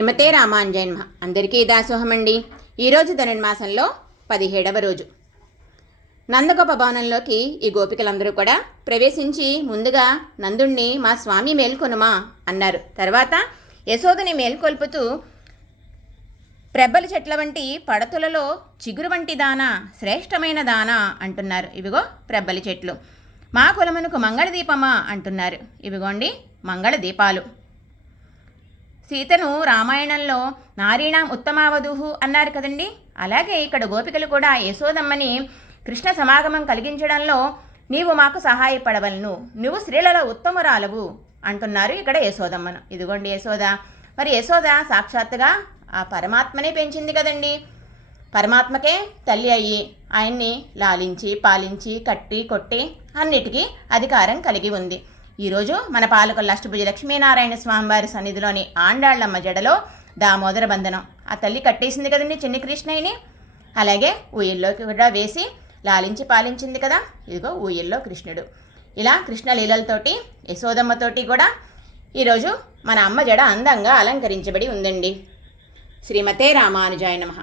శ్రీమతే రామానుజాయ నమః. అందరికీ దాసోహమండి. ఈరోజు ధనుర్మాసంలో 17వ రోజు. నందగోప భవనంలోకి ఈ గోపికలందరూ కూడా ప్రవేశించి ముందుగా నందుణ్ణి మా స్వామి మేల్కొనుమా అన్నారు. తర్వాత యశోదని మేల్కొల్పుతూ ప్రబ్బలి చెట్ల వంటి పడతులలో చిగురు వంటి దానా, శ్రేష్టమైన దానా అంటున్నారు. ఇవిగో ప్రబ్బలి చెట్లు. మా కులమునకు మంగళ దీపమా అంటున్నారు. ఇవిగోండి మంగళ దీపాలు. సీతను రామాయణంలో నారీణాం ఉత్తమావధూహు అన్నారు కదండి. అలాగే ఇక్కడ గోపికలు కూడా యశోదమ్మని కృష్ణ సమాగమం కలిగించడంలో నీవు మాకు సహాయపడవలను, నువ్వు స్త్రీలలో ఉత్తమురాలవు అంటున్నారు ఇక్కడ యశోదమ్మను. ఇదిగోండి యశోద. మరి యశోద సాక్షాత్తుగా ఆ పరమాత్మనే పెంచింది కదండి. పరమాత్మకే తల్లి అయ్యి ఆయన్ని లాలించి పాలించి కట్టి కొట్టి అన్నిటికీ అధికారం కలిగి ఉంది. ఈరోజు మన పాలకొల్ల అష్టభుజ లక్ష్మీనారాయణ స్వామివారి సన్నిధిలోని ఆండాళ్ళమ్మ జడలో దామోదర బంధనం ఆ తల్లి కట్టేసింది కదండి చిన్ని కృష్ణయ్యని. అలాగే ఊయల్లోకి కూడా వేసి లాలించి పాలించింది కదా. ఇదిగో ఊయల్లో కృష్ణుడు. ఇలా కృష్ణ లీలలతోటి యశోదమ్మతోటి కూడా ఈరోజు మన అమ్మ జడ అందంగా అలంకరించబడి ఉందండి. శ్రీమతే రామానుజాయ నమః.